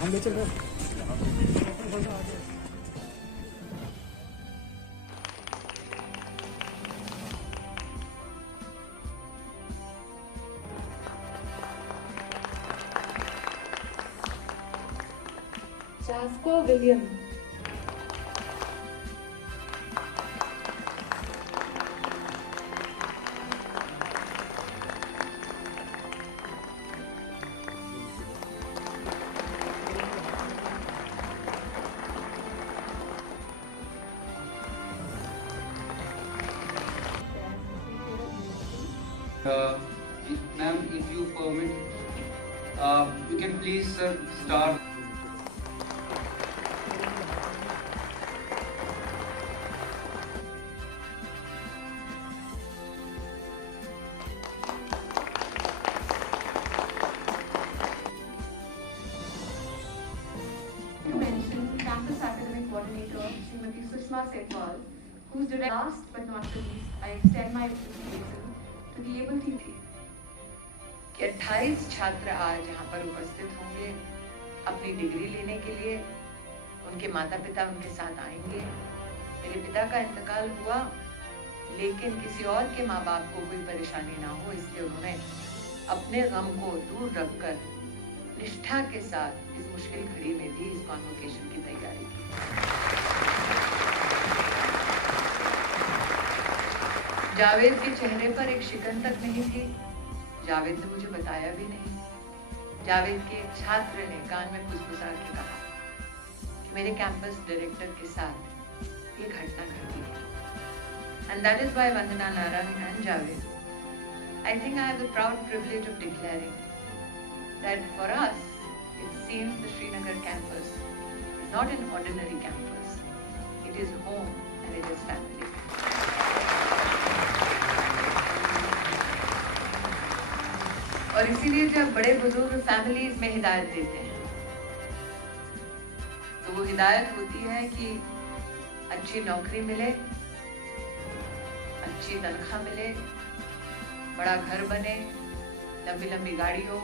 हम ले चल रहे Jasper William. Ma'am, if you permit, you can please start. To mention Campus Academic Coordinator Srimati Sushma Sehwal, who's direct. Last but not the least, I extend my appreciation to the able team. कि 28 छात्र आज यहाँ पर उपस्थित होंगे अपनी degree लेने के लिए। उनके माता पिता उनके साथ आएंगे। मेरे पिता का इंतकाल हुआ, लेकिन किसी और के माँ बाप को कोई परेशानी ना हो, इसलिए उन्होंने अपने गम को दूर रखकर निष्ठा के साथ इस मुश्किल घड़ी में भी इस कॉन्वोकेशन की तैयारी की। जावेद के चेहरे पर एक शिकन तक नहीं थी। जावेद ने मुझे बताया भी नहीं। जावेद के एक छात्र ने कान में फुसफुसा के कहा कि मेरे कैंपस डायरेक्टर के साथ ये घटना घटी है। And that is why Vandana Narang and Javed, I think I have the proud privilege of declaring that for us, it seems the Srinagar campus is not an ordinary campus. It is home and it is family. और इसीलिए जब बड़े बुजुर्ग families में हिदायत देते हैं तो वो हिदायत होती है कि अच्छी नौकरी मिले, अच्छी तनख्वाह मिले, बड़ा घर बने, लंबी लंबी गाड़ी हो,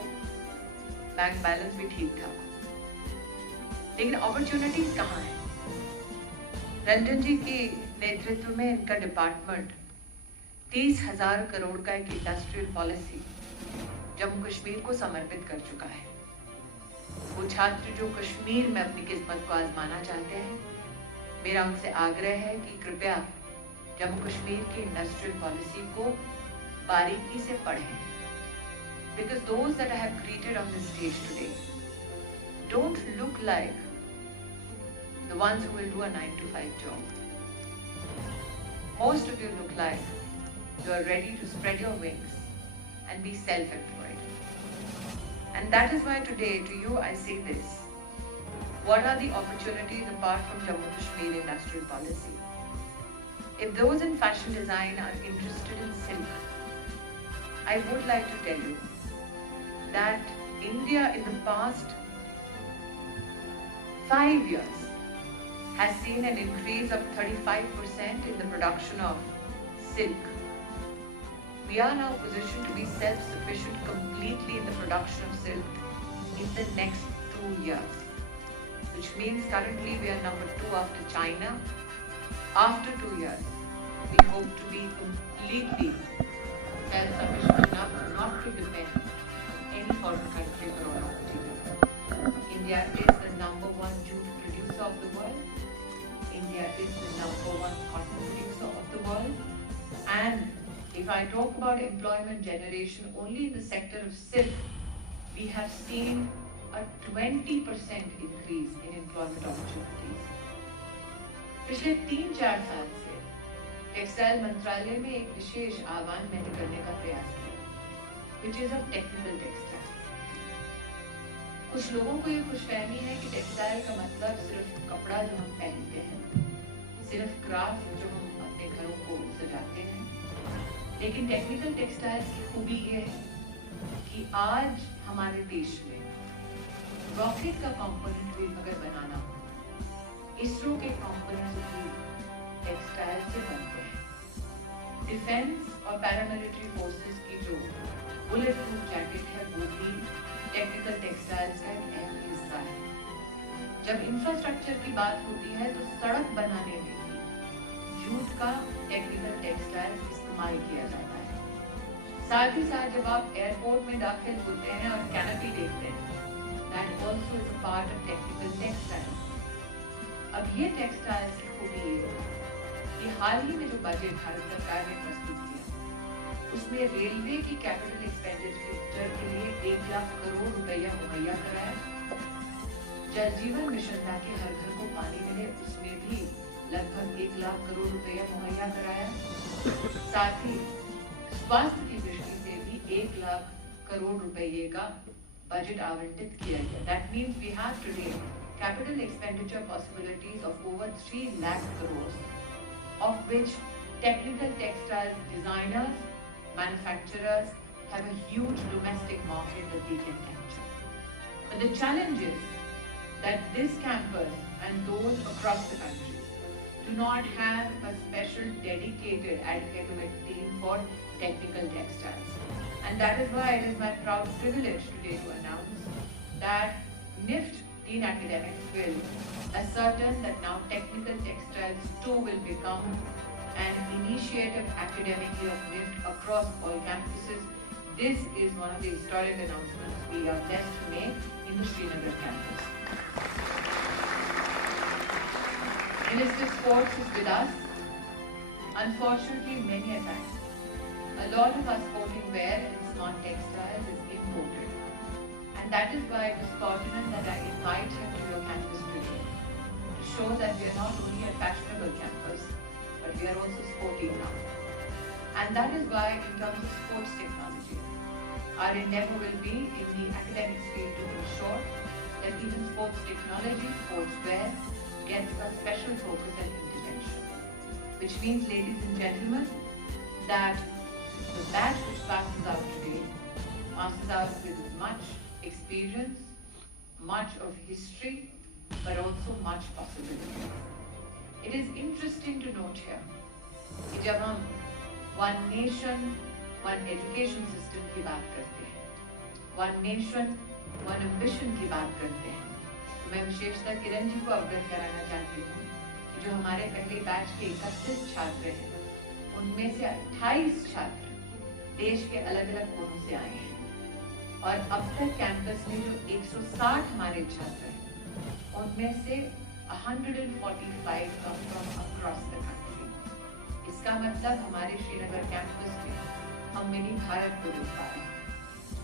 बैंक बैलेंस भी ठीक ठाक हो। लेकिन अपॉर्चुनिटीज कहाँ है? रंजन जी के नेतृत्व में इनका डिपार्टमेंट 30,000 करोड़ का एक इंडस्ट्रियल पॉलिसी जम्मू कश्मीर को समर्पित कर चुका है। वो छात्र जो कश्मीर में अपनी किस्मत को आजमाना चाहते हैं, मेरा उनसे आग्रह है कि कृपया जम्मू कश्मीर की इंडस्ट्रियल पॉलिसी को बारीकी से पढ़ें। Because those that I have greeted on this stage today don't look like the ones who will do a 9-to-5 job. Most of you look like you are ready to spread your wings and be self-employed. And that is why today to you I say this. What are the opportunities apart from Jammu Kashmir industrial policy? If those in fashion design are interested in silk, I would like to tell you that India in the past 5 years has seen an increase of 35% in the production of silk. We are now positioned to be self-sufficient completely in the production of silk in the next 2 years, which means currently we are number 2 after China. After 2 years, we hope to be completely self-sufficient enough not to depend on any foreign country for raw material. India is the number 1 jute producer of the world. India is the number 1 cotton producer of the world. And if I talk about employment generation only in the sector of silk, we have seen a 20% increase in employment opportunities. पिछले 3-4 साल से textile मंत्रालय में एक विशेष आह्वान मैंने करने का प्रयास किया, which is of technical textiles. कुछ लोगों को ये खुशफहमी है कि टेक्सटाइल का मतलब सिर्फ कपड़ा जो हम पहनते हैं, सिर्फ क्राफ्ट जो हम अपने घरों को सजाते हैं। लेकिन टेक्निकल टेक्सटाइल की खूबी ये है कि आज हमारे देश में रॉकेट का कंपोनेंट भी अगर बनाना हो, इसरो के कंपोनेंट्स भी टेक्सटाइल से बनते हैं। डिफेंस और पैरामिलिट्री फोर्सेस की जो बुलेट प्रूफ जैकेट है वो भी टेक्निकल टेक्सटाइल्स का एक अहम हिस्सा है। जब इंफ्रास्ट्रक्चर की बात होती है तो सड़क बनाने में भी जूट का टेक्निकल टेक्सटाइल इस्तेमाल किया जाता है। साथ ही साथ जब आप एयरपोर्ट में दाखिल होते हैं और कैनोपी देखते हैं, that also is a part of technical textile. अब ये टेक्सटाइल्स की खूबी है कि हाल ही में जो बजट भारत सरकार ने प्रस्तुत किया, उसमें रेलवे की कैपिटल एक्सपेंडिचर के लिए 1 लाख करोड़ रुपया मुहैया कराया। जल जीवन मिशन ताकि हर घर को पानी मिले, उसमें भी लगभग 1 लाख करोड़ रुपया मुहैया कराया। साथ ही स्वास्थ्य की दृष्टि से भी 1 लाख करोड़ रुपये का बजट आवंटित किया गया। That means we have today capital expenditure possibilities of over 3 lakh crores, of which technical textile designers, manufacturers have a huge domestic market that we can capture. But the challenge is that this campus and those across the country do not have a special dedicated academic team for technical textiles. And that is why it is my proud privilege today to announce that NIFT Teen Academics will ascertain that now technical textiles too will become an initiative academic year of NIFT across all campuses. This is one of the historic announcements we are blessed to make in the Srinagar campus. Minister Sports is with us. Unfortunately, many a time a lot of our sporting wear and smart textiles is imported. And that is why it was fortunate that I invite him to your campus today to show that we are not only a fashionable campus, but we are also sporty now. And that is why in terms of sports technology, our endeavor will be in the academics field to ensure that even sports technology, sportswear, gets a special focus and intervention. Which means, ladies and gentlemen, that the batch which passes out today passes out with much experience, much of history, but also much possibility. It is interesting to note here कि जब हम one nation, one education system की बात करते हैं, one nation, one ambition की बात करते हैं, तो मैं विशेषतः किरण जी को अवगत कराना चाहती हूँ कि जो हमारे पहले बैच के 31 छात्र हैं, उनमें से 28 छात्र देश के अलग अलग कोनों से आए हैं और अब तक कैंपस में जो 160 हमारे छात्र हैं, उनमें से 145 come from across the country. इसका मतलब हमारे श्रीनगर कैंपस में हम मिनी भारत को देख पा रहे हैं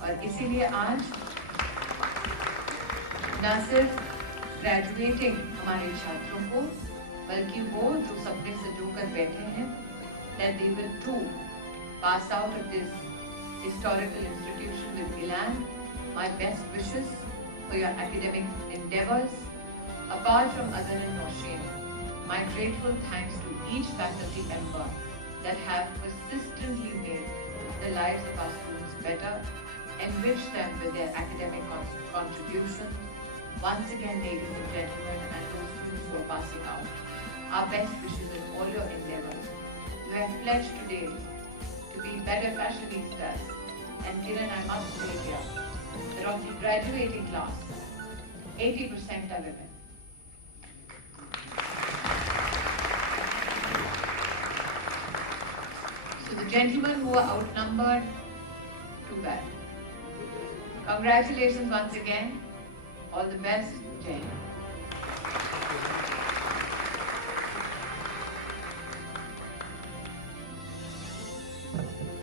और इसीलिए आज न सिर्फ ग्रेजुएटिंग हमारे छात्रों को, बल्कि वो जो सपने संजोकर बैठे हैं, that they will too pass out of this historical institution with Elan. My best wishes for your academic endeavors. Apart from Azan and Nosheen, my grateful thanks to each faculty member that have persistently made the lives of our students better, enriched them with their academic contributions. Once again, ladies and gentlemen, and those students who are passing out, our best wishes in all your endeavors. You have pledged today to be better fashionistas, and Kiran, I must say here, that of the graduating class, 80% are women. So the gentlemen who are outnumbered, too bad. Congratulations once again. All the best, Jai.